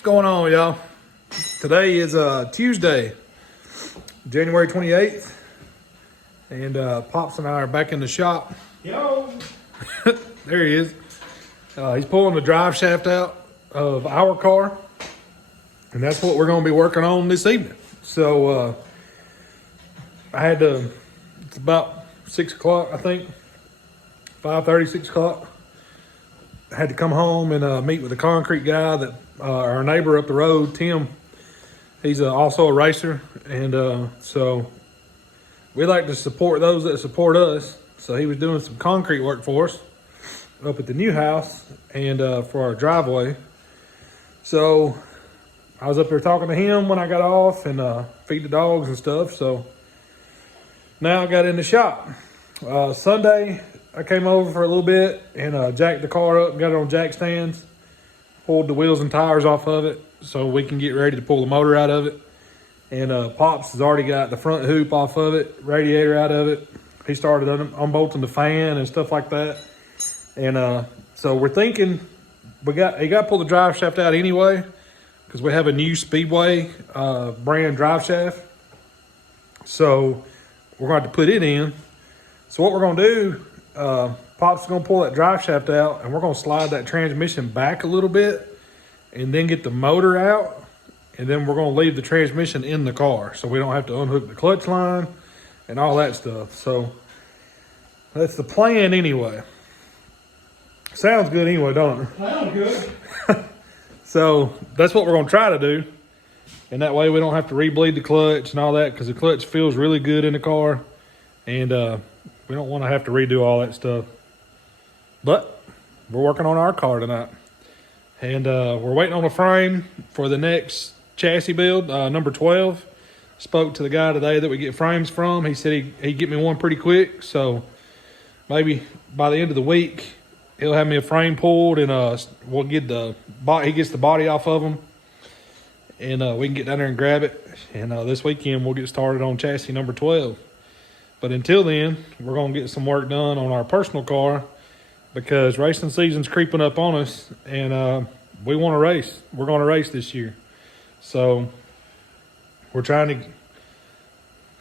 What's going on, y'all? Today is Tuesday, January 28th, and Pops and I are back in the shop. Yo! There he is. He's pulling the drive shaft out of our car, and that's what we're going to be working on this evening. So I had to, it's about 6 o'clock, I think, 5:30, 6 o'clock. I had to come home and meet with a concrete guy that our neighbor up the road, Tim. He's also a racer, and so we like to support those that support us. So he was doing some concrete work for us up at the new house and for our driveway. So I was up there talking to him when I got off and feed the dogs and stuff. So now I got in the shop. Sunday, I came over for a little bit and jacked the car up, got it on jack stands, pulled the wheels and tires off of it so we can get ready to pull the motor out of it. And Pops has already got the front hoop off of it, radiator out of it. He started unbolting the fan and stuff like that. And so we're thinking he got to pull the drive shaft out anyway because we have a new Speedway brand drive shaft. So we're going to have to put it in. So what we're going to do, Pop's going to pull that drive shaft out and we're going to slide that transmission back a little bit and then get the motor out. And then we're going to leave the transmission in the car so we don't have to unhook the clutch line and all that stuff. So that's the plan anyway. Sounds good anyway, don't it? Sounds good. So that's what we're going to try to do. And that way we don't have to re-bleed the clutch and all that because the clutch feels really good in the car. And we don't want to have to redo all that stuff. But we're working on our car tonight. And we're waiting on a frame for the next chassis build, number 12. Spoke to the guy today that we get frames from. He said he'd get me one pretty quick. So maybe by the end of the week, he'll have me a frame pulled and we'll get he gets the body off of them. And we can get down there and grab it. And this weekend, we'll get started on chassis number 12. But until then, we're going to get some work done on our personal car because racing season's creeping up on us and we want to race. We're going to race this year. So we're trying to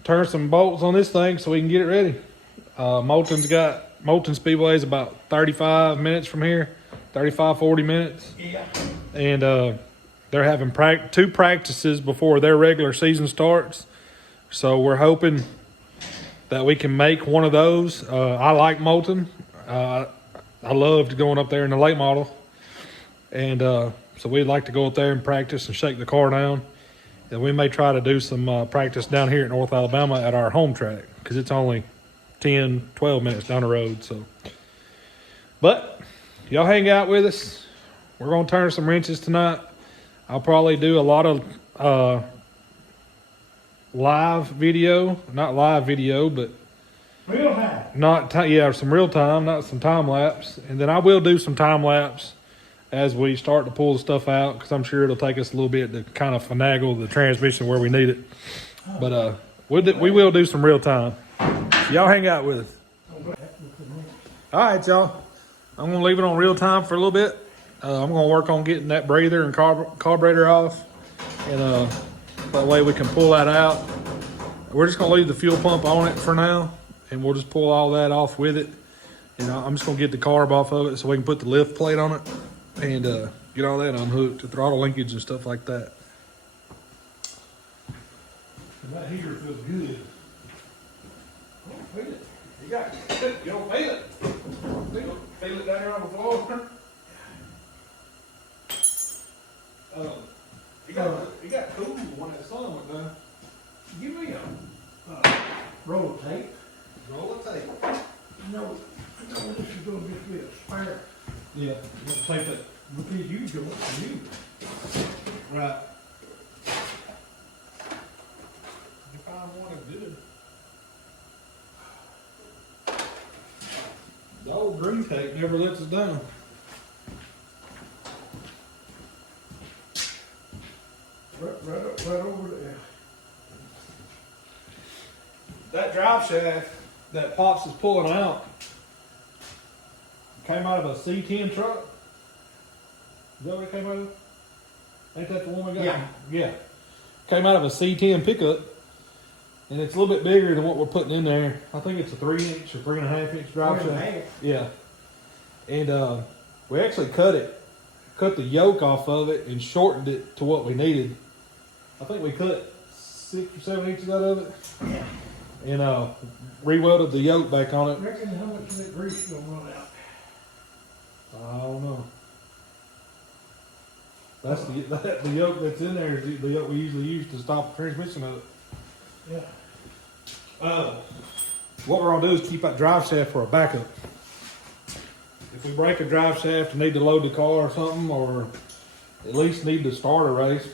turn some bolts on this thing so we can get it ready. Moulton Speedway is about 35 minutes from here, 35, 40 minutes. Yeah. And they're having two practices before their regular season starts. So we're hoping that we can make one of those. I like Moulton. I loved going up there in the late model. And so we'd like to go up there and practice and shake the car down. And we may try to do some practice down here at North Alabama at our home track because it's only 10, 12 minutes down the road. So, but y'all hang out with us. We're going to turn some wrenches tonight. I'll probably do a lot of live video, not live video, but Real time. some real time, not some time lapse. And then I will do some time lapse as we start to pull the stuff out because I'm sure it'll take us a little bit to kind of finagle the transmission where we need it. But we will do some real time. Y'all hang out with us. All right, y'all. I'm going to leave it on real time for a little bit. I'm going to work on getting that breather and carburetor off. And that way we can pull that out. We're just going to leave the fuel pump on it for now. And we'll just pull all that off with it. And I'm just going to get the carb off of it so we can put the lift plate on it. And get all that unhooked, the throttle linkage and stuff like that. And that heater feels good. Feel it. You don't feel it. Feel it down here on the floor. It got cool when that sun went down. Give me a Roll of tape. roll of tape. No, this is going to be a spare. Yeah, you tape it. Look at you doing it for you. Right. If I want it good. The old green tape never lets us down. Right over there. That drive shaft that Pops is pulling out came out of a C10 truck. Is that what it came out of? Ain't that the one we got? Yeah. Yeah. Came out of a C10 pickup, and it's a little bit bigger than what we're putting in there. I think it's a 3-inch or 3.5-inch drive Three and a shaft. half. Yeah. And we actually cut the yoke off of it and shortened it to what we needed. I think we cut 6 or 7 inches out of it. Yeah. And re-welded the yoke back on it. Reckon how much of that grease gonna run out? I don't know. That's the yoke that's in there is the yoke we usually use to stop the transmission of it. Yeah. What we're gonna do is keep that drive shaft for a backup. If we break a drive shaft and need to load the car or something, or at least need to start a race,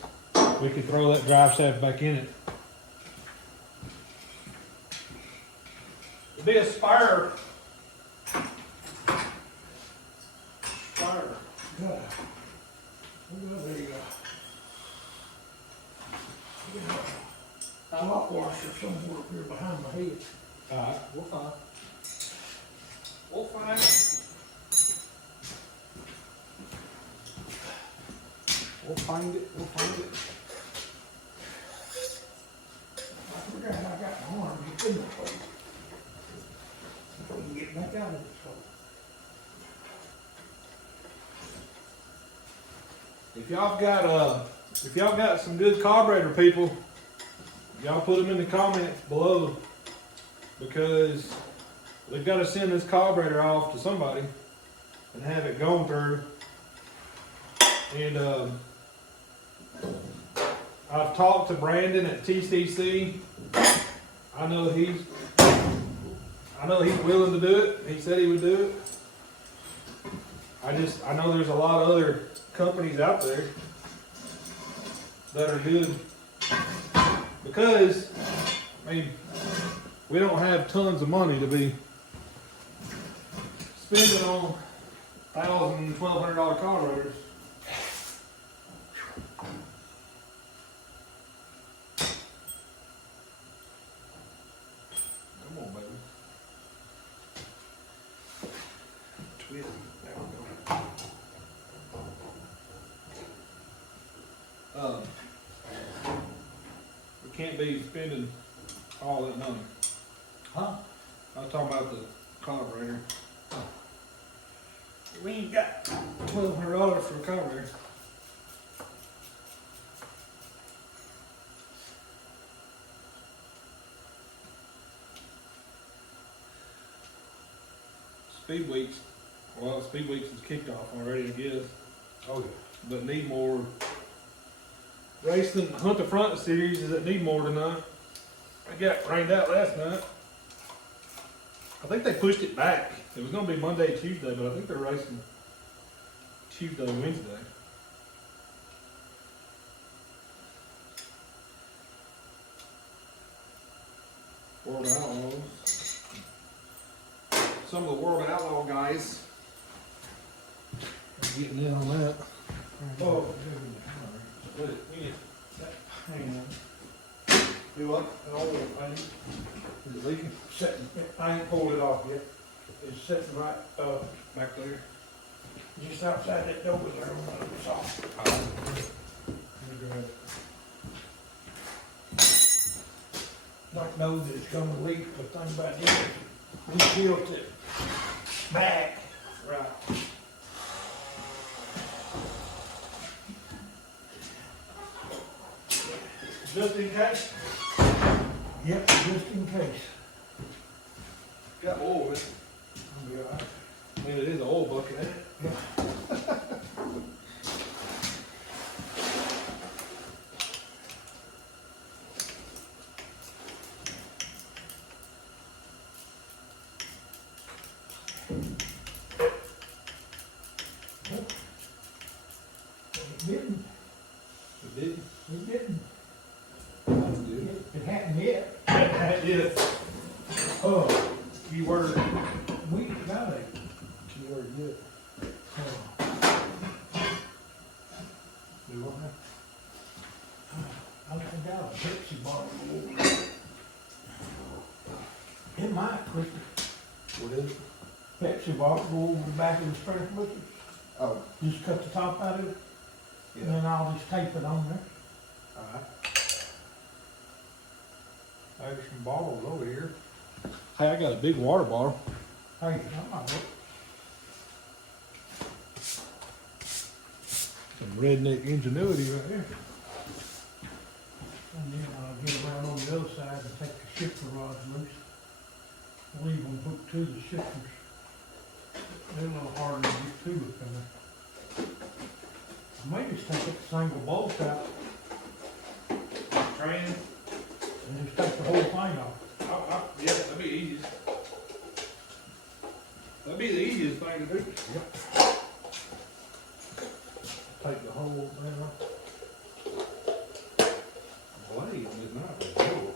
we can throw that drive shaft back in it. It'd be a spire. Spire. Yeah. Well, there you go. A lot washer somewhere up here behind my head. Alright, we'll find. We'll find it. We'll find it. We'll find it. I forgot I got my arm in the hole. I can get back out of this hole. If y'all got some good carburetor people, y'all put them in the comments below, because we've got to send this carburetor off to somebody and have it gone through. And I've talked to Brandon at TCC. I know he's willing to do it. He said he would do it. I know there's a lot of other companies out there that are good, because I mean, we don't have tons of money to be spending on $1,000, $1,200 carburetors. Come on, baby. Twist. There we go. We can't be spending all that money. Huh? I'm talking about the carburetor. We ain't got. $1,200 for a carburetor. Speed Weeks. Well, Speed Weeks is kicked off already, I guess. Oh, yeah. But Needmore racing Hunt the Front series is at Needmore tonight. I got rained out last night. I think they pushed it back. It was gonna be Monday, Tuesday, but I think they're racing Tuesday, Wednesday. World Outlaws. Some of the World Outlaw guys are getting in on that. Oh, Look, yeah. hang on. Do what? Oh, Is it leaking? I ain't pulled it off yet. It's sitting right, Back there? just outside that door there when it's off. Like know that it's gonna leak, the thing about this, we built it back. Right. Just in case. Yep, just in case. Got oil with it. I'll be all right. I mean, it is an oil bucket, ain't it? Yeah. It didn't, It did. it didn't, That's good. it hadn't yet. That is. Oh, You were. we got it. You were good. We won't have. I got a Pepsi bottle over there. It might quickly. What is it? Pepsi bottle go over the back of the spare bushel. Oh. Just cut the top out of it. and then I'll just tape it on there. Alright. There's some bottles over here. Hey, I got a big water bottle. Hey, that might work. Some redneck ingenuity right there. And then I'll get around on the other side and take the shifter rods loose. Leave them hooked to the shifters. They're a little harder to get to it than I may just take a single bolt out Train. and just take the whole thing off. Yeah, that'd be easy. That'd be the easiest thing to do. Take the whole thing off. Blade is not very cool.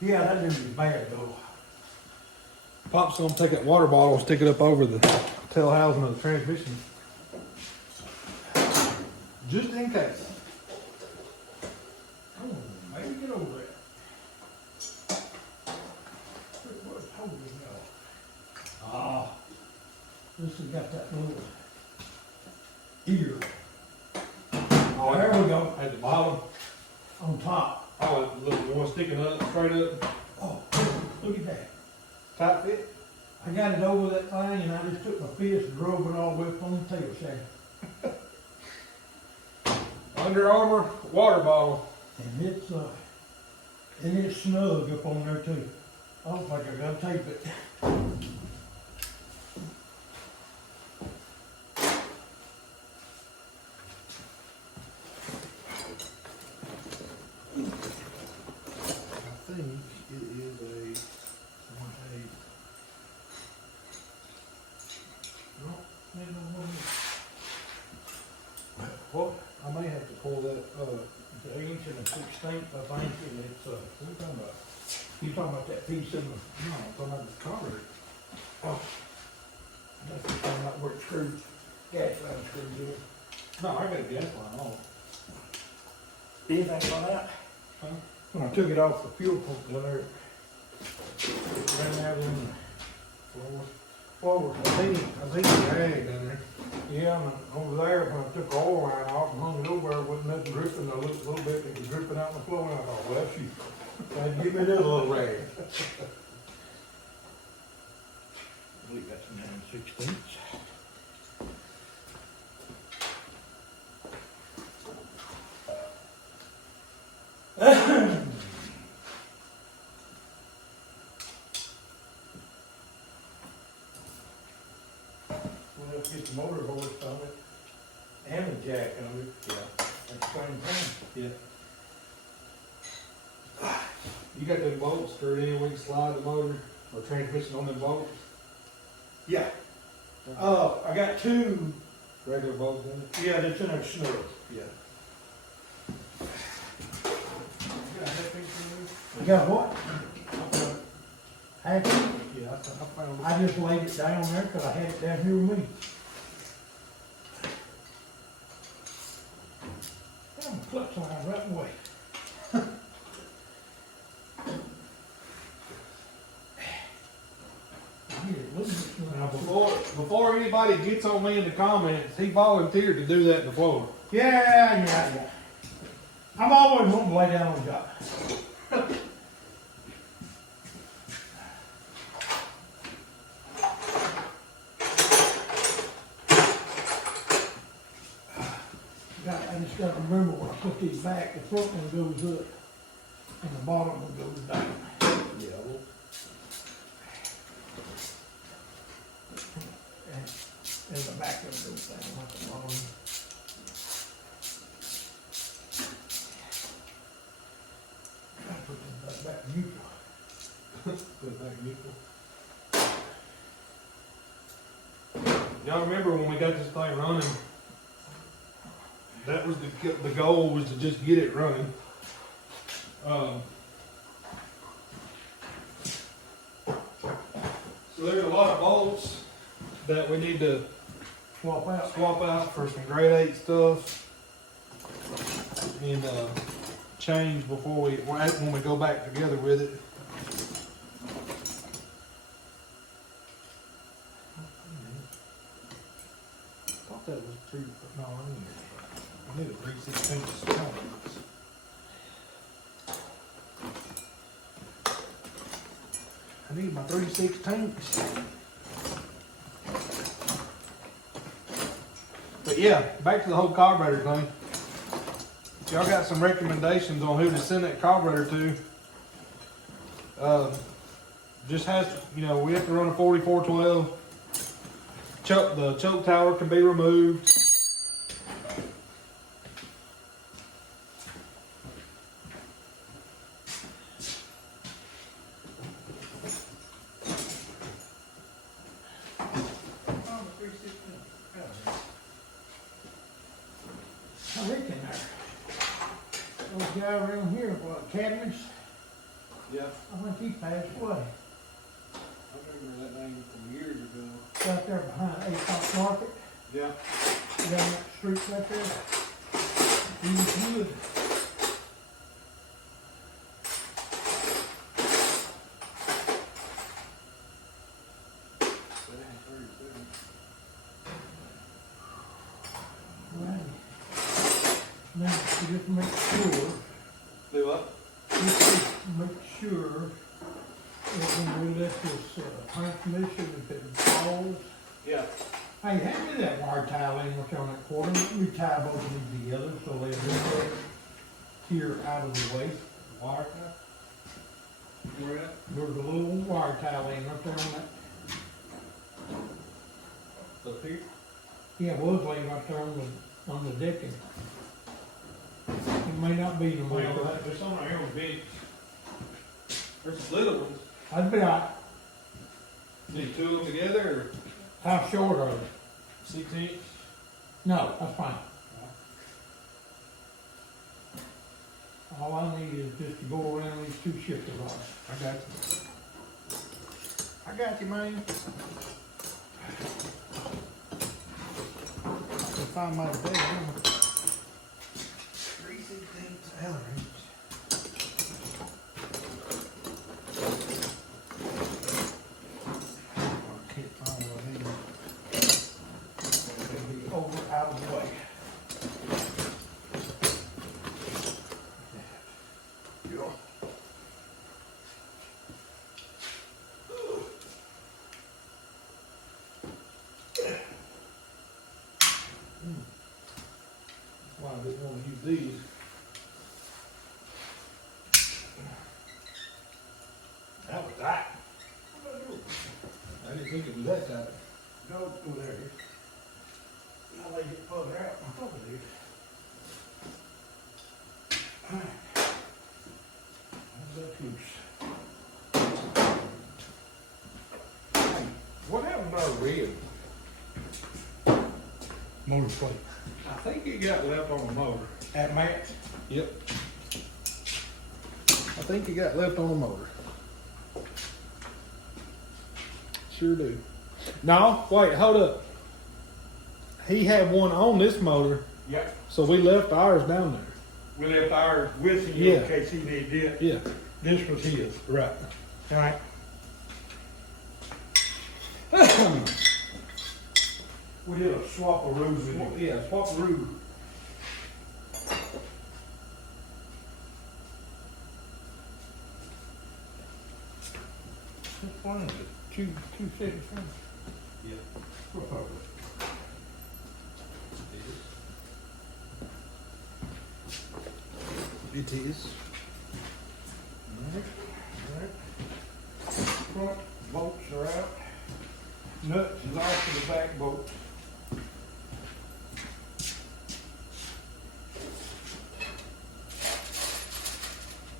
Yeah, that dude is bad though. Pop's gonna take that water bottle and stick it up over the tail housing of the transmission. Just in case. Oh, maybe get over it. What's holding it off? Ah, this has got that little ear. Oh, There we go. At the bottom. On top. Oh, the little one sticking up, straight up. Oh, look at that. Tight fit. I got it over that thing and I just took my fist and drove it all the way up on the tail shaft. Under Armour water bottle. And it's snug up on there too. I don't think I gotta tape it. I think it is a. Well, I may have to pull that, The 1 and a 16th, I think, and it's, what are you talking about? You talking about that piece in the, no, I'm talking about the cover. oh, that's the thing about where it screws, gas line screws in. No, I got a gas line on. Anything like that? Huh? When I took it off the fuel pump down there, it ran out in the floor. I think it's dragged down there. Yeah, and over there, when I took the oil line off and hung it over there, wasn't nothing dripping, I looked a little bit, it was dripping out on the floor, and I thought, well, shoot, I'd give me another little rag. I believe that's 9/16. We'll have to get the motor hoist on it, and a jack on it, Yeah. at the same time. Yeah. You got them bolts screwed in, we can slide the motor or transmission on them bolts? Yeah. I got two, Regular bolts in it? yeah, that's in a snug. Yeah. You got what? Have you? Yeah, I found it. I just laid it down there because I had it down here with me. Damn, the clutch line right away. Now, before anybody gets on me in the comments, he volunteered to do that before. Yeah. I'm always wanting to lay down on the job. I just gotta remember when I put these back, the front one goes up and the bottom one goes down. Yeah, well, And the back of it goes down like the bottom. I put them back neutral. put it back neutral. Y'all remember when we got this thing running? That was the goal was to just get it running. So there's a lot of bolts that we need to Swap out. swap out for some grade 8 stuff and change before when we go back together with it. I thought that was no, I need to grease I need my 3/16. But yeah, back to the whole carburetor thing. If y'all got some recommendations on who to send that carburetor to, just has, we have to run a 4412. The choke tower can be removed. I reckon those guys around here, what, Cadmus, Yeah, I think he passed away. I remember that name from years ago. Right there behind A-Pop Market, Yeah. down that street right there. He was good. Right. Now, you just make sure, Do what? just make sure that when we let this transmission, if it falls, Yeah. hey, hand me that wire tile in what's on that quarter, let me tie both of these together so they don't tear out of the way. Wire cut? Where at? There's a little wire tile in right there on that, Up here? yeah, it was laying right there on the decking. It may not be no more. There's some here with big. There's some little ones. I'd be like, Need two of them together how short are they? or 6 inch? No, that's fine. All I need is just to go around these two shifter rods. I got you. I got you, man. I can find my day. 3/16 Allen wrench. I can't find what I need. Over, out of the way. Why I didn't want to use these. That was tight. I didn't think it was that tight. No, go there. I'll lay it further out. I thought it is. How's that loose? What happened to our rib? Motor plate. I think it got left on the motor. At Matt's? Yep. I think it got left on the motor. Sure do. No, wait, hold up. He had one on this motor, Yep. so we left ours down there. We left ours with him Yeah. in case he needed it. Yeah, This was his. right. All right. We did a swap of roofs in it. Yeah, swap the roof. Which one is it? 275? Yeah. It is. Front bolts are out. Nuts is off of the back bolts.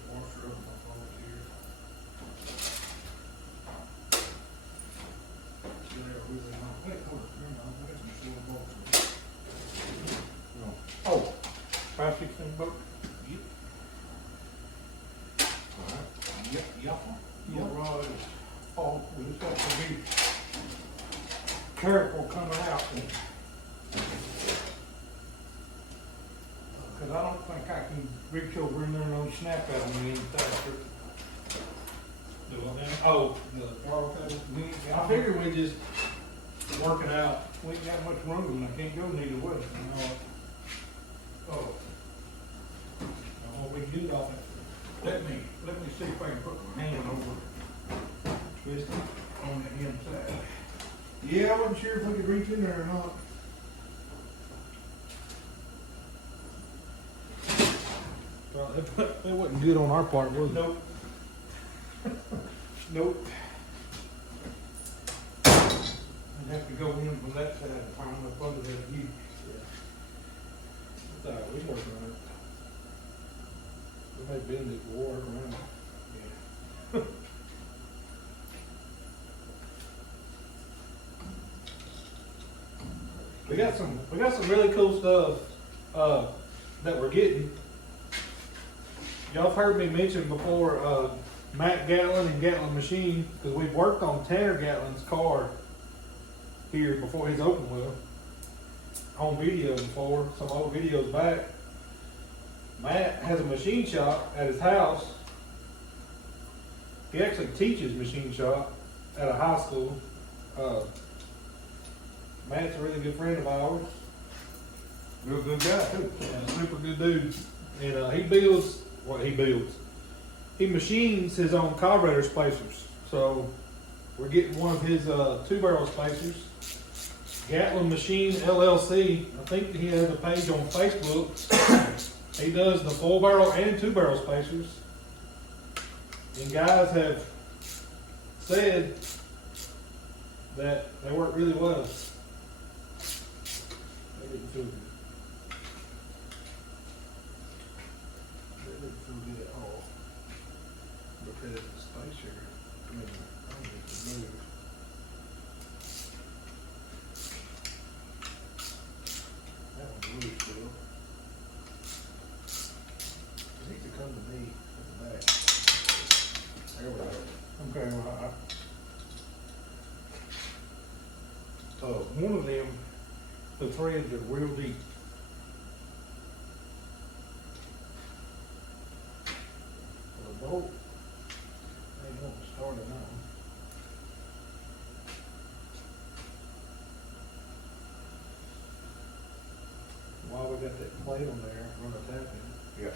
Washer up my phone here. Oh, 5/16 bolt. Your rod is off. We just have to be careful coming out. Cause I don't think I can reach over in there and unsnap that on me any faster. Do what now? Oh, the throttle pedal? We ain't I got, figure we just work it out. we ain't got much room, I can't go neither way. Oh, What we can do off it. let me see if I can put my hand over Just on the inside. Yeah, I wasn't sure if we could reach in there or not. Well, it wasn't good on our part, was it? Nope. Nope. I'd have to go in from that side and climb up under that huge. It's all right, we working on it. We may bend it, we'll work around it. We got some really cool stuff, that we're getting. Y'all have heard me mention before, Matt Gatlin and Gatlin Machine, because we've worked on Tanner Gatlin's car here before his open wheel. On video before, some old videos back. Matt has a machine shop at his house. He actually teaches machine shop at a high school. Matt's a really good friend of ours. Real good guy too. Yeah, super good dude. And he builds what he builds. He machines his own carburetor spacers. So we're getting one of his 2-barrel spacers. Gatlin Machine LLC. I think he has a page on Facebook. He does the 4-barrel and 2-barrel spacers. And guys have said that they work really well. They didn't feel good. They didn't feel good at all. Because the spacer, I mean, I don't need to move. That one's loose still. It needs to come to me at the back. There we go. Okay, well, one of them, the threads are real deep. For the bolt, they want to start it now. While we got that plate on there, run a tap in. Yeah.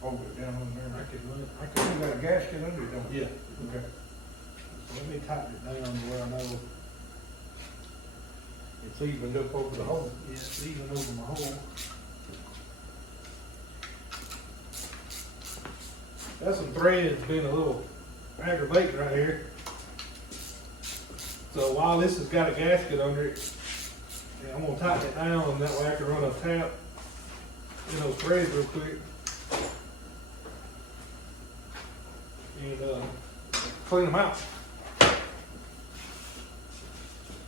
Hold it down on there. I could run it. I can got a gasket under it, don't you? Yeah. Okay. So let me tighten it down to where I know It's evened up over the hole. it's even over my hole. Got some threads being a little aggravating right here. So while this has got a gasket under it, yeah, I'm gonna tighten it down and that way I can run a tap in those threads real quick. And clean them out.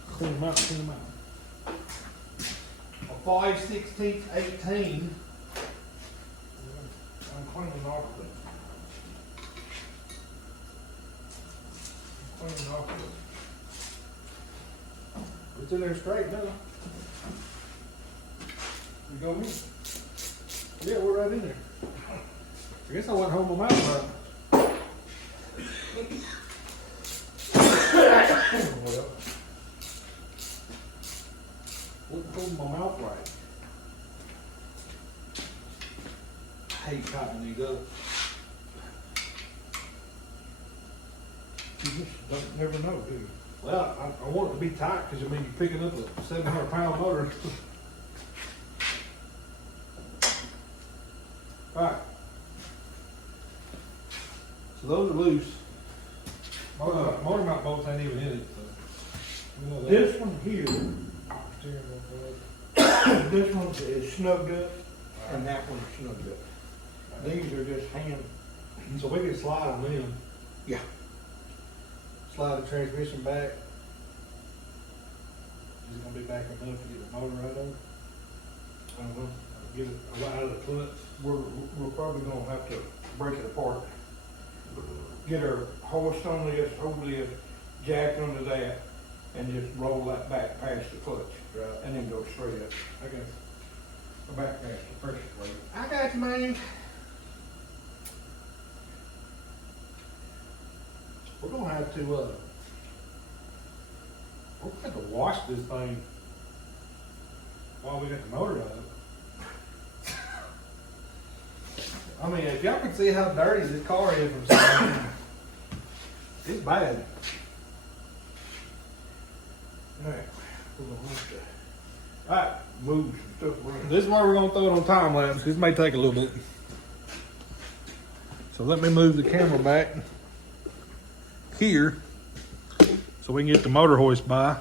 Clean them out, clean them out. A 5/16/18. I'm cleaning off the. Cleaning off the. It's in there straight now. You go in? Yeah, we're right in there. I guess I wasn't holding my mouth right. Well, Wasn't holding my mouth right. I hate tightening these up. you just don't never know, do you? Well, I want it to be tight because I mean you're picking up a 700-pound motor. All right. So those are loose. Motor mount bolts ain't even in it. So you know that. This one here, this one is snugged up, and that one's snugged up. These are just hand, So we can slide them in. yeah. Slide the transmission back. Is it gonna be back enough to get the motor right on? I don't know. Get it out of the clutch. We're probably gonna have to break it apart. Get our hoist on this, hold this, jack under that, and just roll that back past the clutch, Right. and then go straight up, I got or back past the pressure plate. I got you, man. We're gonna have to we're gonna have to wash this thing while we got the motor up. I mean, if y'all can see how dirty this car is from sitting It's bad. Alright, we're gonna have to, alright, move some stuff around. This is why we're gonna throw it on time lapse. This may take a little bit. So let me move the camera back here so we can get the motor hoist by,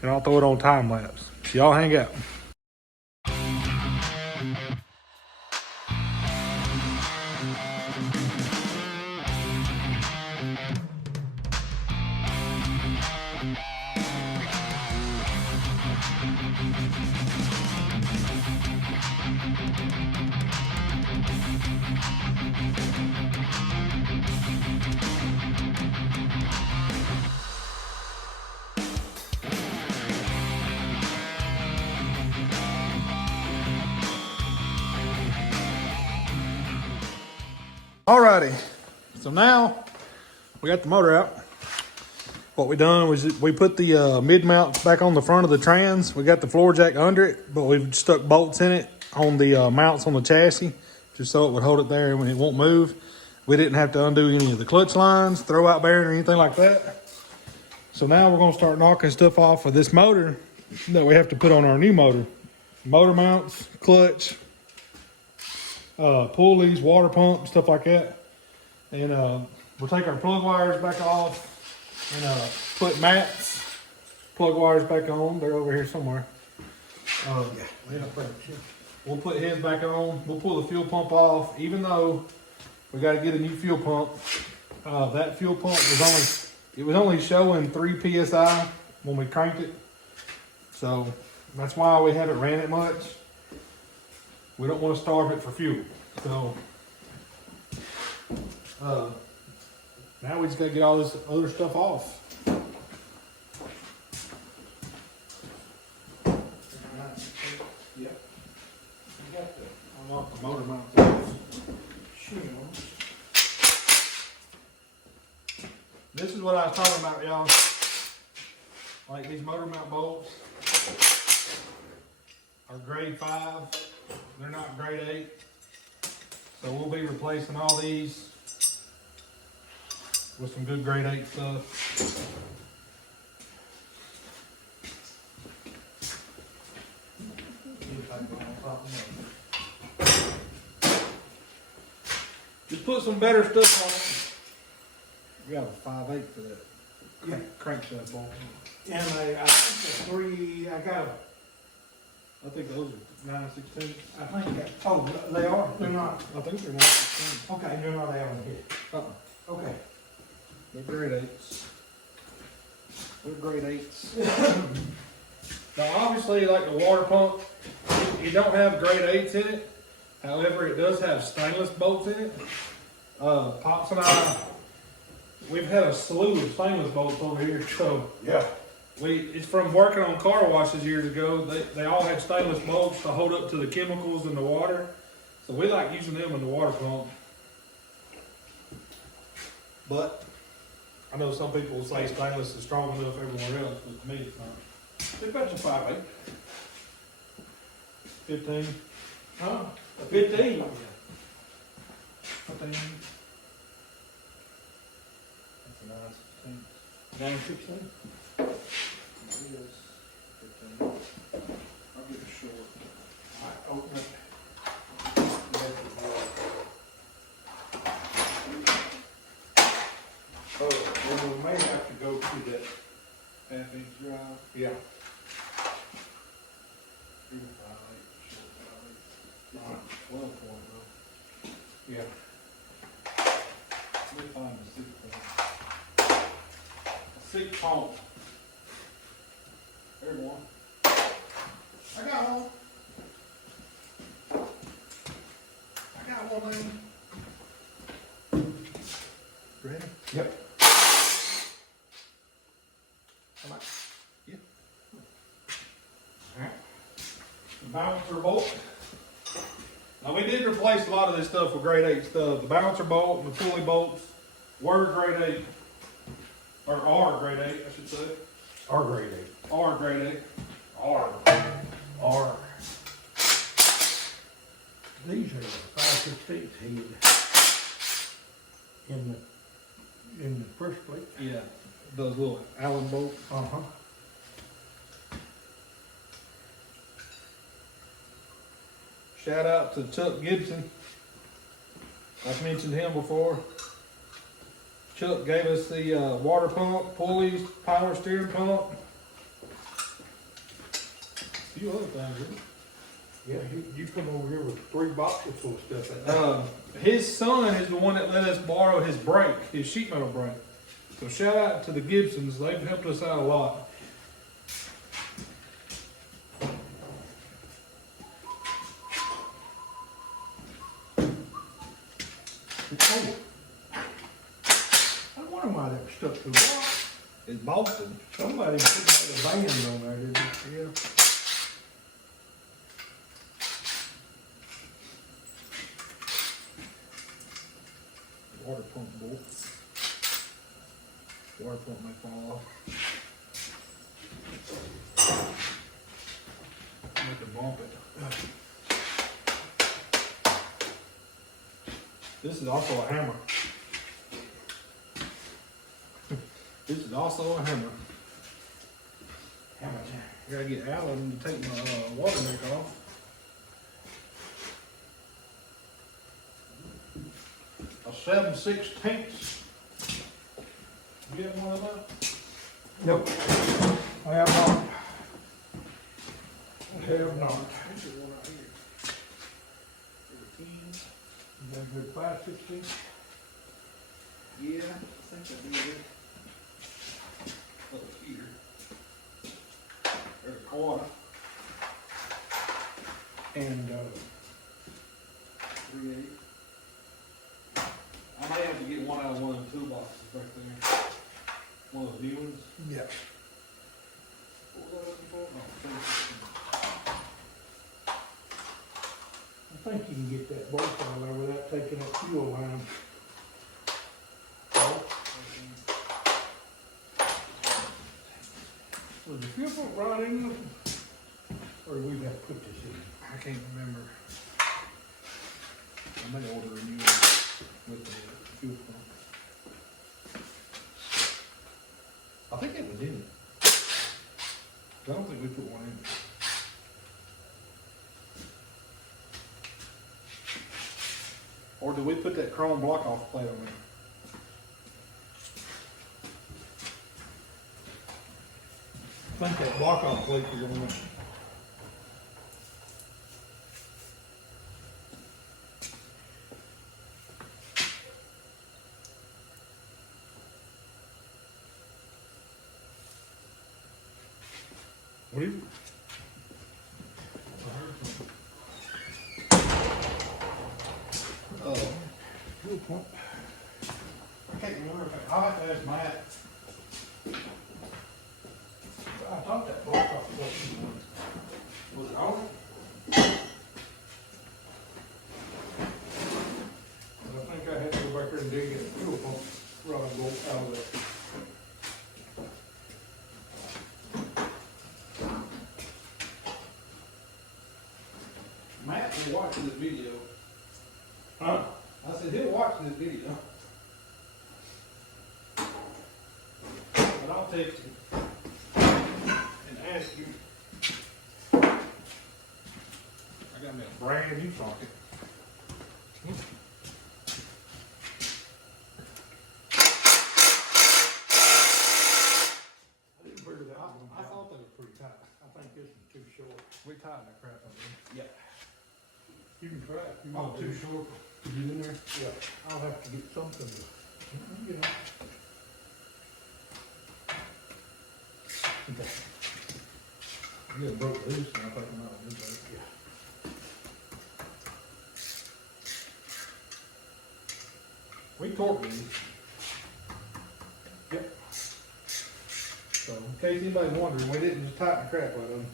and I'll throw it on time lapse. So y'all hang out. Alrighty, so now we got the motor out. What we done was we put the mid mount back on the front of the trans. We got the floor jack under it, but we've stuck bolts in it on the mounts on the chassis, just so it would hold it there when it won't move. We didn't have to undo any of the clutch lines, throw out bearing, or anything like that. So now we're gonna start knocking stuff off of this motor that we have to put on our new motor. Motor mounts, clutch, pulleys, water pump, stuff like that. And we'll take our plug wires back off and put Matt's plug wires back on. They're over here somewhere. We'll put his back on. We'll pull the fuel pump off, even though we got to get a new fuel pump. That fuel pump was only showing 3 psi when we cranked it. So that's why we haven't ran it much. We don't want to starve it for fuel. So now we just got to get all this other stuff off. Yeah. You got to Unlock the motor mount. shims. This is what I was talking about, y'all. Like these motor mount bolts are grade 5. They're not grade 8. So we'll be replacing all these with some good grade 8 stuff. Just put some better stuff on it. We got a 5/8 for that. Yeah. Crankshaft bolt. And I think the three, I think those are 9/16. I think that, oh, they are, they're not, I think they're 9/16. okay, they're not having hit. Okay. They're grade 8s. They're grade 8s. Now, obviously, like the water pump, you don't have grade 8s in it. However, it does have stainless bolts in it. Pops and I, we've had a slew of stainless bolts over here. So Yeah. it's from working on car washes years ago. They all had stainless bolts to hold up to the chemicals in the water. So we like using them in the water pump. But I know some people will say stainless is strong enough everywhere else, but to me it's not. They've got some 5/8. 15. Huh? 15. 15. That's a 9/16. 9/16. Yes. 15. I'll get it short. All right, open it. Oh, then we may have to go to that. Half-inch drive. Yeah. Even 5/8, short 5/8. All right. 12 point though. Yeah. We'll find the 6 point. 6 point. There's one. I got one. I got one, man. Ready? Yep. Come on. Yeah. All right. The balancer bolt. Now we did replace a lot of this stuff with grade 8 stuff. The balancer bolt and the pulley bolts were grade 8. Or are grade 8, I should say. Our grade 8. Are grade 8. Or these are 5/16 head in the in the first place. Yeah, those little Allen bolts. Uh-huh. Shout out to Chuck Gibson. I've mentioned him before. Chuck gave us the water pump, pulleys, power steering pump. A few other things, didn't Yeah, you come over here with 3 boxes full of stuff like he? that. His son is the one that let us borrow his brake, his sheet metal brake. So shout out to the Gibsons. They've helped us out a lot. Oh. I wonder why that was stuck to the wall. It's Boston. Somebody put a band on there, didn't they? Yeah. Water pump bolt. Water pump may fall off. Make it bump it. This is also a hammer. This is also a hammer. How much? I gotta get Alan to take my water neck off. A 7/16. You get one of those? Nope. I have not. I have not. This is one right here. Is that good 5/16? Yeah, I think I did. Up here. There's a quarter. And, 3/8. I may have to get one out of one of the toolboxes back there. One of those new ones. yeah. What was I looking for? Oh, 7/16. I think you can get that bolt out of there without taking that fuel line. Was the fuel pump right in there? Or we have to put this in? I can't remember. I may order a new one with the fuel pump. I think it was in it. I don't think we put one in. Or did we put that chrome block off plate on there? I think that block off plate was on there. What do you? Fuel pump. I can't remember if I'll have to ask Matt. I thought that block off plate Was it on? I think I had to go back there and dig that fuel pump rod bolt out of there. Matt will watch this video. Huh? I said he'll watch this video. But I'll text him and ask him. I got me a brand new socket. I didn't figure that out. I thought that was pretty tight. I think this is too short. We tightened that crap on there. Yeah. You can try it. You Oh, want too to? short to get in there? Yeah, I'll have to get something to, you know. I get it broke loose and I think I'm out of this. Yeah. We torqued these. Yep. So in case anybody's wondering, we didn't just tighten the crap out of them.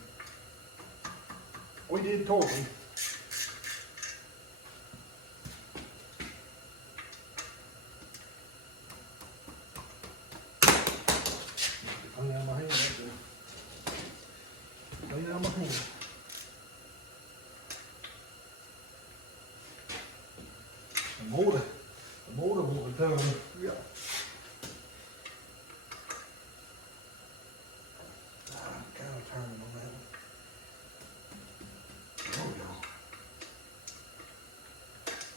We did torque them. Clean out my hand right there. Clean out my hand. The motor won't tell me. Yeah.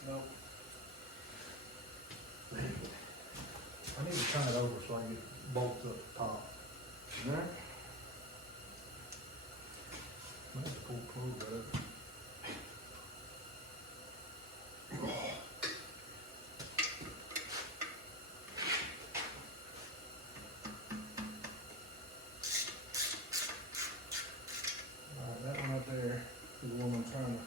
Nope. I need to turn it over so I can get bolts up top. Alright. That's a cool plug, but alright, that one up there is the one I'm trying to.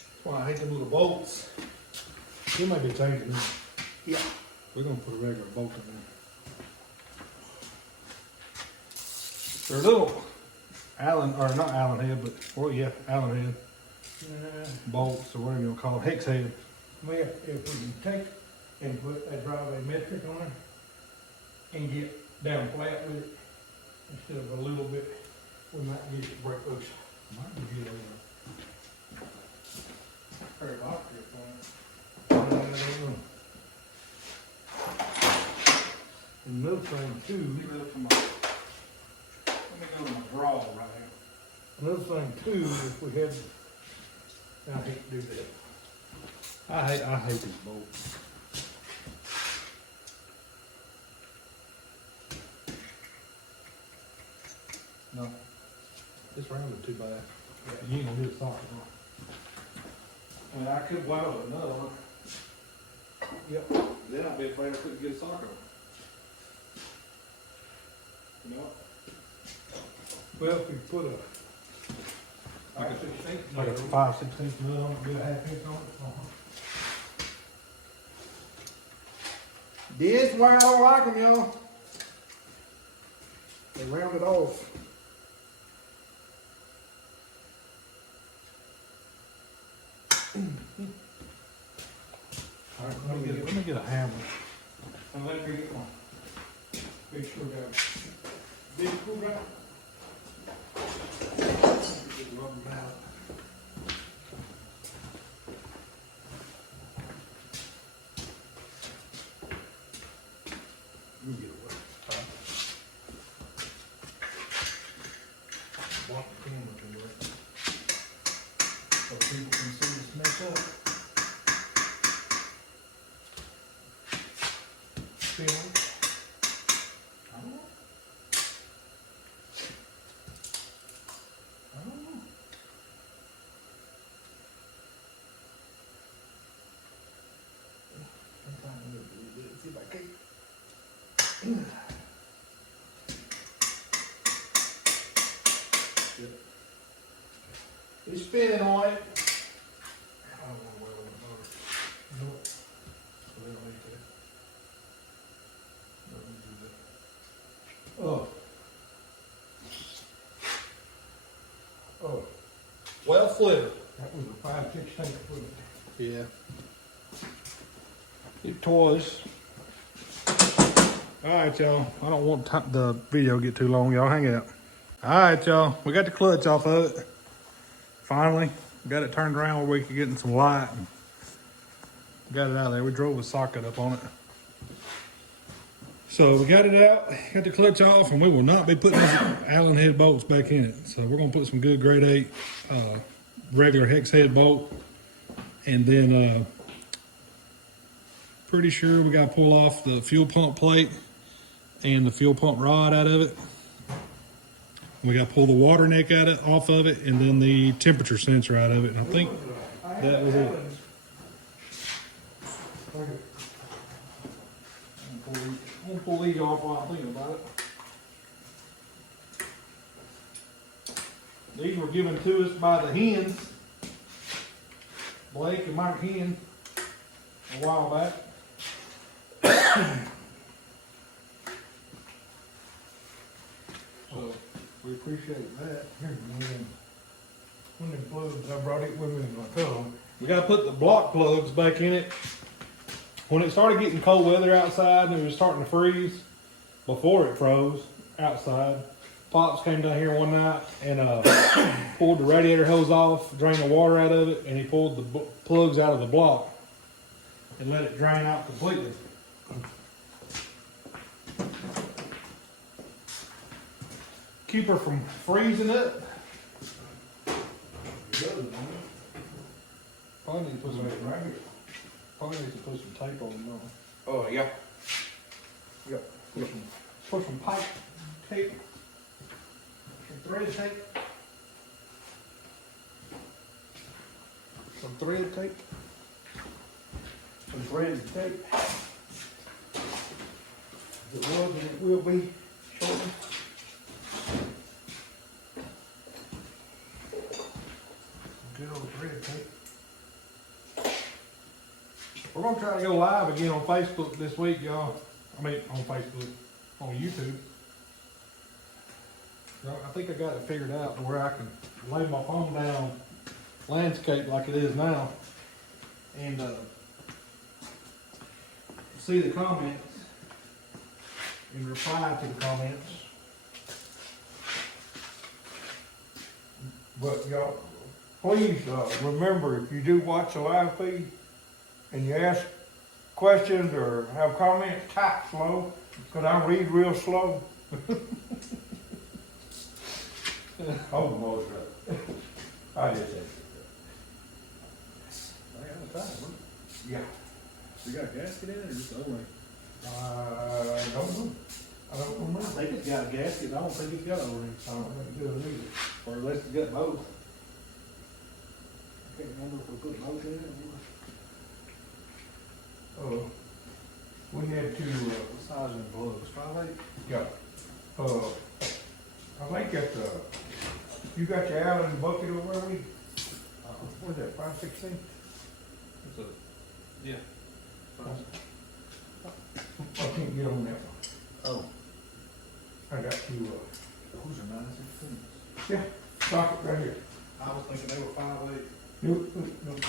That's why I hate them little bolts. You might be changing them. Yeah. We're gonna put a regular bolt in there. They're little Allen, or not Allen head, but, well, yeah, Allen head bolts, or whatever you wanna call them, hex head. Well, if we can take and put a driveway metric on it and get down flat with it, instead of a little bit, we might get it to break loose. Might be good over. Very lock grip on it. And another thing too, let me go to my draw right here. Another thing too, if we had, I hate to do that. I hate these bolts. No, this round is too bad. You ain't gonna get a socket on. And I could weld another one. Yep. Then I'd be afraid I couldn't get a socket on. You know? Well, if we put a, like a 16th. Like a 5/16 nut on it, get a half inch on it. This is why I don't like them, y'all. They round it off. All right, let me get a hammer. And let me get one. Big screwdriver. Big screwdriver. Get the rubber mallet. Let me get away. Block the camera can work. So people can see this mess up. Film. I don't know. I don't know. Sometimes I look a little bit, see if I can. Yep. He's spinning on it. I don't want to weld it motor. Nope. So they don't need to. Let me do that. Oh. Oh, Well flipped. that was a 5/16, wasn't it? Yeah. It was. Alright, y'all. I don't want the video to get too long, y'all. Hang out. Alright, y'all. We got the clutch off of it. Finally. Got it turned around where we could get in some light. And got it out of there. We drove a socket up on it. So we got it out, got the clutch off, and we will not be putting these Allen head bolts back in it. So we're gonna put some good grade 8 regular hex head bolt. And then pretty sure we gotta pull off the fuel pump plate and the fuel pump rod out of it. We gotta pull the water neck off of it, and then the temperature sensor out of it. And I think that was it. I'm gonna pull these off while I'm thinking about it. These were given to us by the Hens, Blake and Mike Hen, a while back. So we appreciate that. Here's one of them plugs, I brought it with me in my car. We gotta put the block plugs back in it. When it started getting cold weather outside and it was starting to freeze, before it froze outside, Pops came down here one night and pulled the radiator hose off, drained the water out of it, and he pulled the plugs out of the block and let it drain out completely. keep her from freezing up. Probably need to put some, Right here. probably need to put some tape on them. Oh, yeah. Yeah. Put some pipe tape, some thread tape, some thread tape, Some thread tape. It was and it will be shortly. good old thread tape. We're gonna try to go live again on Facebook this week, y'all. I mean, on Facebook, on YouTube. I think I got it figured out to where I can lay my phone down landscape like it is now and see the comments and reply to the comments. But y'all, please, remember, if you do watch the live feed and you ask questions or have comments, type slow, cause I read real slow. Oh, most of it. I just said. Yeah. You got a gasket in it or just the O-ring? I don't know. I don't I remember. think it's got a gasket, I don't think it's got O-ring. I don't think it does either. Or unless it's got both. I can't remember if we put both in it or We had to, what size in the gloves, 5/8? yeah, I think that, you got your Allen bucket over there, what is that, 5/16? It's a, yeah. I can't get on that one. Oh, I got to, those are 9/16. yeah, socket right here. I was thinking they were 5/8. Nope, nope, nope.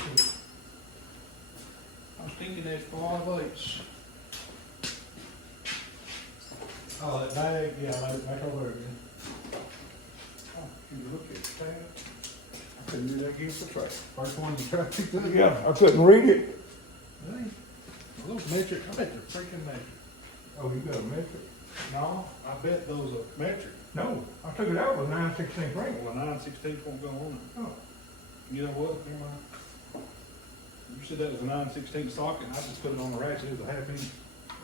I was thinking they're 5/8. Oh, that bag, yeah, back over there again. Oh, can you look at that? I couldn't do that against the track. First one you tried to do. Yeah, I couldn't read it. Really? Well, those metric, I bet they're freaking metric. Oh, you got a metric? No, I bet those are metric. No, I took it out with 9/16 ring. Well, 9/16 won't go on it. Oh, You know what? Never mind. You said that was a 9/16 socket, and I just put it on the ratchet, it was a 1/2 inch.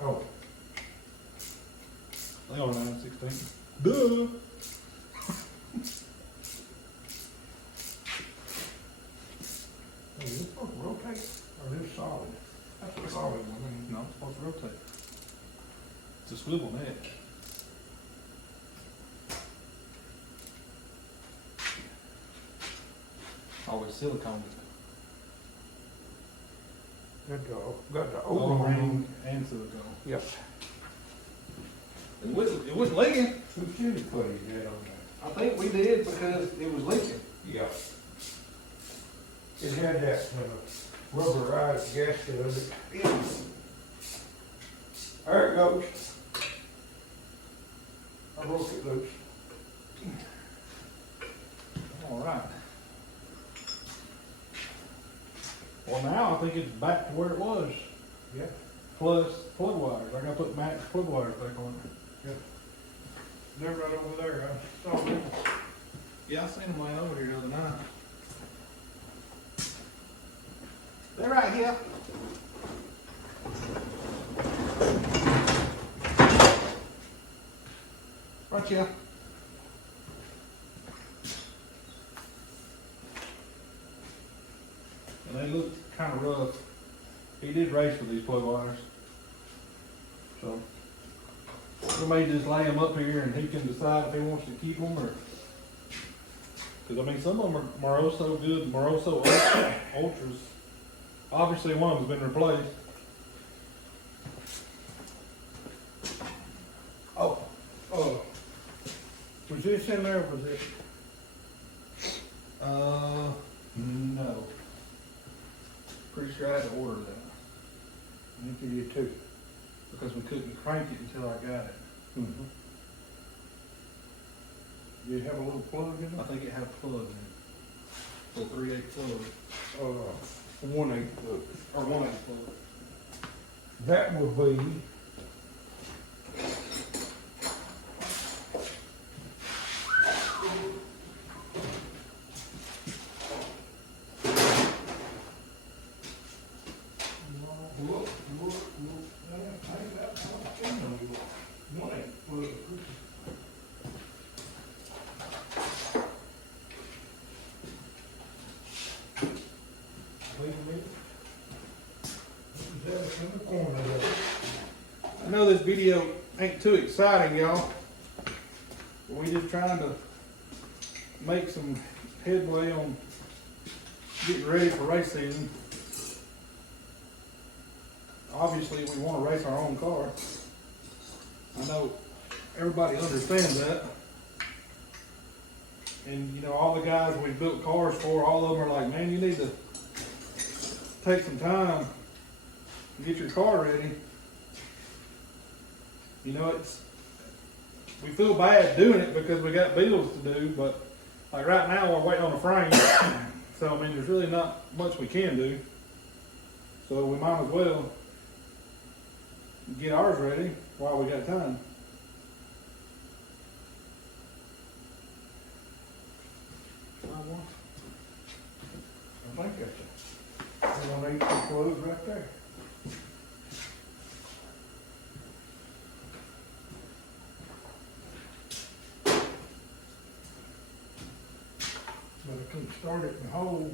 oh, They are 9/16. Duh! is this supposed to rotate or is this solid? That's a solid one. No, it's supposed to rotate. It's a swivel neck. Always silicone. Got the O-ring and silicone. Yep. It was leaking. Who should have put his head on I think we did because it was leaking. that? Yeah. It had that, rubberized gasket of it. There it goes. I broke it loose. All right. Well, now I think it's back to where it was. Yeah. Plus plug wires. I gotta put max plug wires back on it. They're right over there. I saw them. Yeah, I seen them laying over here the other night. They're right here. Right here. And they look kind of rough. He did race with these plug wires. So, we may just lay them up here and he can decide if he wants to keep them or. Because, I mean, some of them are Moroso good, Moroso Ultras. Obviously, one of them's been replaced. Oh, was this in there, or was it? No. Pretty sure I had to order that I think you did too. because we couldn't crank it until I got it. Mm-hmm. Did it have a little plug in I it? think it had a plug in it. A 3/8 plug. 1/8 plug. Or 1/8 plug. That would be this video ain't too exciting, y'all. We just trying to make some headway on getting ready for race season. Obviously, we want to race our own car. I know everybody understands that. And you know, all the guys we built cars for, all of them are like, man, you need to take some time and get your car ready. You know, we feel bad doing it because we got bills to do, but like right now we're waiting on a frame. So I mean, there's really not much we can do. So we might as well get ours ready while we got time. I think that's it. We're gonna eat some clothes right there. But I couldn't start it in the hole.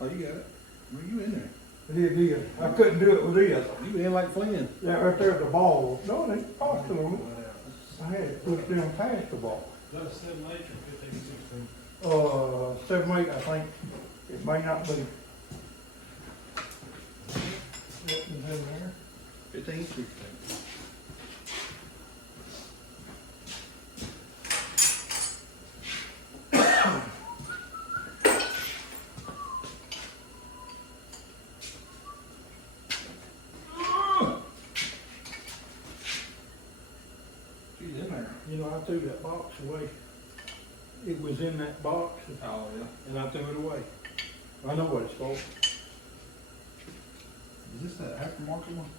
Oh, you got it. Were you in there? It is. I couldn't do it with this. You in like Flynn. That right there at the ball. No, it ain't possible on it. I had it pushed down past the ball. Is that a 7/8 or 15/16? 7/8, I think. It may not be. What was in there? 15/16. She's in there. You know, I threw that box away. It was in that box, Oh, yeah. and I threw it away. I know what it's for. Is this that aftermarket one?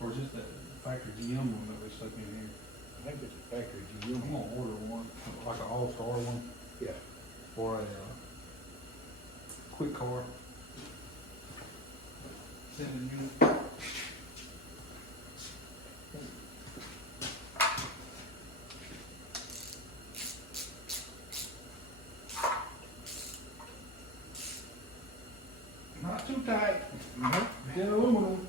Or is this that factory GM one that we stuck in here? I think it's a factory I'm GM. gonna order one, like an all-star one, Yeah. for a quick car. Sending you. Not too tight. Mm-hmm. Thin aluminum.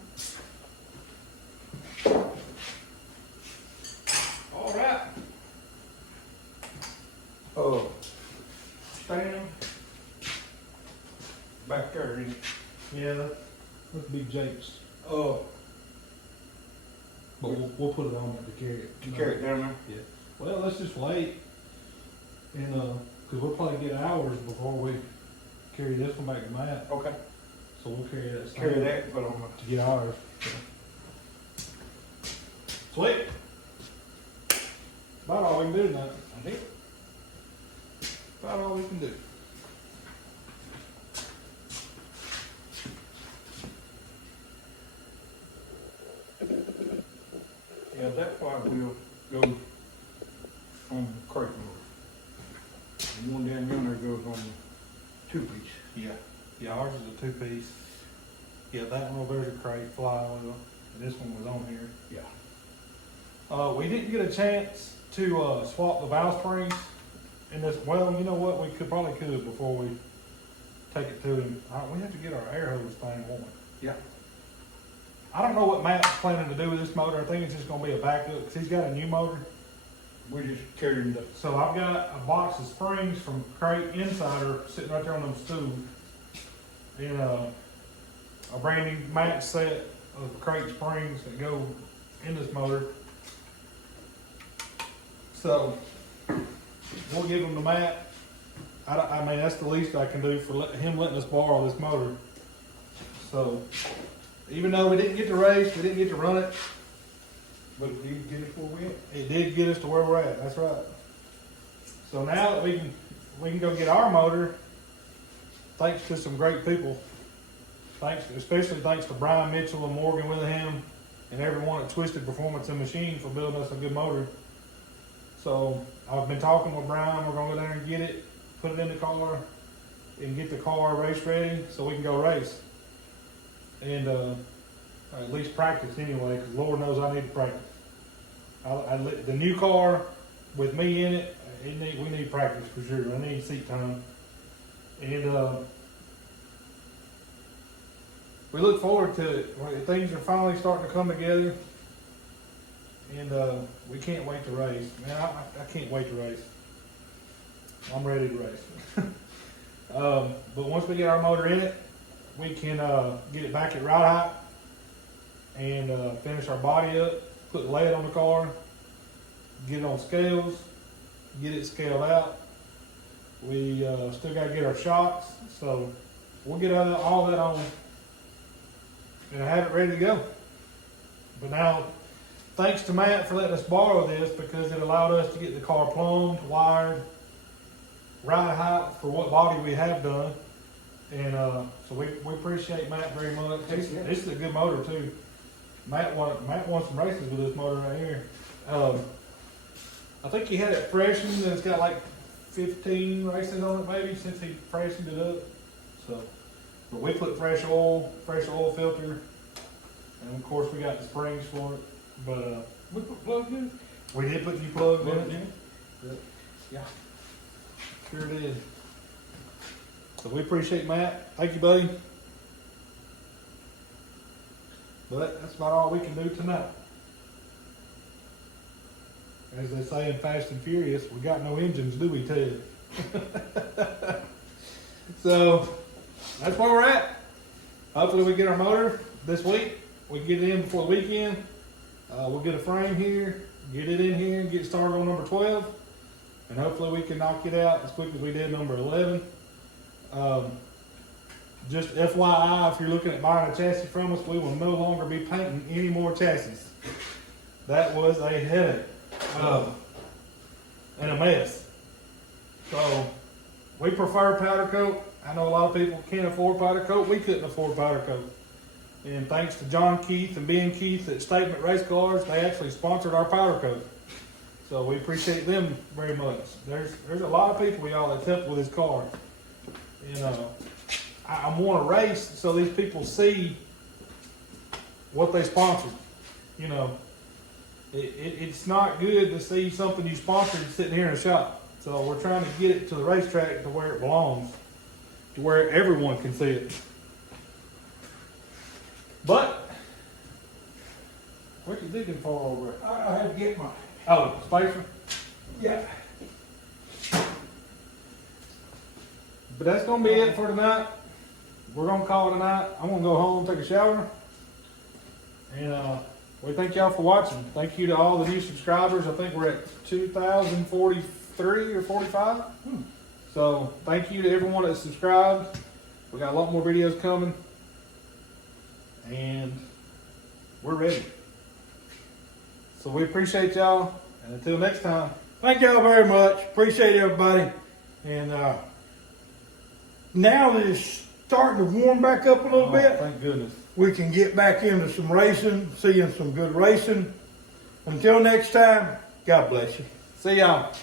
All right. Stand back there, ain't it? Yeah, that's Big Jake's. Oh, But we'll put it on there to carry it. to carry it down there. Yeah. Well, let's just wait. And, cause we'll probably get hours before we carry this one back to Matt. Okay. So we'll carry that. Carry same that, put on to get ours. Sweet. About all we can do tonight. I think. About all we can do. Yeah, that part will go on the crate motor. The one down yonder goes on the two-piece. Yeah. Yeah, ours is a 2-piece. Yeah, that one over there's a crate flywheel, and this one was on here. Yeah. We didn't get a chance to swap the valve springs in this. Well, you know what? We probably could before we take it to him. We have to get our air hose thing, won't we? Yeah. I don't know what Matt's planning to do with this motor. I think it's just going to be a backup because he's got a new motor. We just carried the, So I've got a box of springs from Crate Insider sitting right there on them stools, and a brand new match set of Crate springs that go in this motor. So we'll give them to Matt. I mean, that's the least I can do for him letting us borrow this motor. So even though we didn't get to race, we didn't get to run it, but it did get us where we at. it did get us to where we're at. That's right. So now that we can go get our motor, thanks to some great people. Especially thanks to Brian Mitchell and Morgan Willingham and everyone at Twisted Performance and Machine for building us a good motor. So I've been talking with Brian. We're gonna go down there and get it, put it in the car, and get the car race ready so we can go race. And at least practice anyway, because Lord knows I need to practice. The new car with me in it, we need practice for sure. I need seat time. And we look forward to it. When things are finally starting to come together. and we can't wait to race. Man, I can't wait to race. I'm ready to race. But once we get our motor in it, we can get it back at ride height and finish our body up, put lead on the car, get it on scales, get it scaled out. We still got to get our shocks, so we'll get all that on and have it ready to go. But now, thanks to Matt for letting us borrow this, because it allowed us to get the car plumbed, wired, ride height for what body we have done. And so we appreciate Matt very much. This is a good motor too. Matt won some races with this motor right here. I think he had it freshened and it's got like 15 races on it maybe since he freshened it up. So, but we put fresh oil filter, and of course we got the springs for it. But We put plugs in? we did put new plugs in Plugs it. in? Yeah, sure did. So we appreciate Matt. Thank you, buddy. But that's about all we can do tonight. As they say in Fast and Furious, we got no engines, do we, Ted? So that's where we're at. Hopefully we get our motor this week. We get it in before the weekend. We'll get a frame here, get it in here, and get started on number 12. And hopefully we can knock it out as quick as we did number 11. Just FYI, if you're looking at buying a chassis from us, we will no longer be painting any more chassis. That was a headache and a mess. So we prefer powder coat. I know a lot of people can't afford powder coat. We couldn't afford powder coat. And thanks to John Keith and Ben Keith at Statement Race Cars, they actually sponsored our powder coat. So we appreciate them very much. There's a lot of people, y'all, that's helped with this car. You know, I want to race so these people see what they sponsored. You know, it's not good to see something you sponsored sitting here in a shop. So we're trying to get it to the racetrack to where it belongs, to where everyone can see it. But what you digging for over there? I had to get my, Oh, spacer. yeah. But that's gonna be it for tonight. We're gonna call it a night. I'm gonna go home, take a shower, and we thank y'all for watching. Thank you to all the new subscribers. I think we're at 2,043 or 45. So thank you to everyone that subscribed. We got a lot more videos coming, and we're ready. So we appreciate y'all, and until next time. Thank y'all very much. Appreciate everybody. And now that it's starting to warm back up a little Oh, bit, thank goodness. we can get back into some racing, seeing some good racing. Until next time, God bless you. See y'all.